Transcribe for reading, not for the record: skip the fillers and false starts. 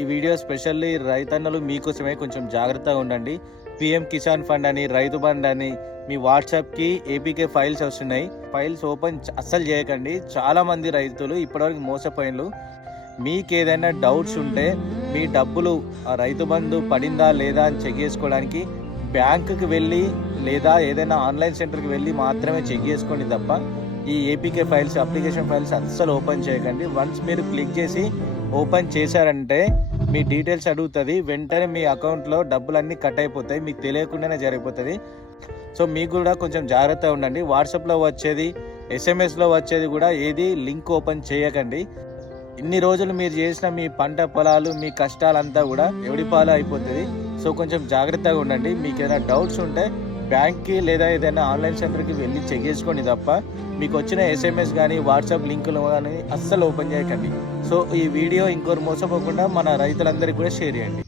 ఈ video specially రైతన్నలు మీకోసమే, కొంచెం జాగ్రత్తగా ఉండండి. పిఎం కిసాన్ ఫండ్ అని, రైతు బండ్ అని మీ వాట్సాప్కి ఏపీకే ఫైల్స్ వస్తున్నాయి. ఫైల్స్ ఓపెన్ అస్సలు చేయకండి. చాలామంది రైతులు ఇప్పటివరకు మోసపోయినలు. మీకు ఏదైనా డౌట్స్ ఉంటే మీ డబ్బులు రైతు బంధు పడిందా లేదా అని చెక్ చేసుకోవడానికి బ్యాంకుకి వెళ్ళి లేదా ఏదైనా ఆన్లైన్ సెంటర్కి వెళ్ళి మాత్రమే చెక్ చేసుకోండి తప్ప ఈ ఏపీకే ఫైల్స్, అప్లికేషన్ ఫైల్స్ అస్సలు ఓపెన్ చేయకండి. వన్స్ మీరు క్లిక్ చేసి ఓపెన్ చేశారంటే మీ డీటెయిల్స్ అడుగుతుంది. వెంటనే మీ అకౌంట్లో డబ్బులన్నీ కట్ అయిపోతాయి, మీకు తెలియకుండానే జరిగిపోతుంది. సో మీకు కూడా కొంచెం జాగ్రత్తగా ఉండండి. వాట్సాప్లో వచ్చేది, ఎస్ఎంఎస్లో వచ్చేది కూడా ఏది లింక్ ఓపెన్ చేయకండి. ఇన్ని రోజులు మీరు చేసిన మీ పంట పొలాలు, మీ కష్టాలంతా కూడా ఎవడిపాలు అయిపోతుంది. సో కొంచెం జాగ్రత్తగా ఉండండి. మీకు ఏదైనా డౌట్స్ ఉంటే బ్యాంక్కి లేదా ఏదైనా ఆన్లైన్ సెంటర్కి వెళ్ళి చెక్ చేసుకోండి తప్ప మీకు వచ్చిన ఎస్ఎంఎస్ కానీ వాట్సాప్ లింకులు కానీ అస్సలు ఓపెన్ చేయకండి. సో ఈ వీడియో ఇంకోరు మోసపోకుండా మన రైతులందరికీ కూడా షేర్ చేయండి.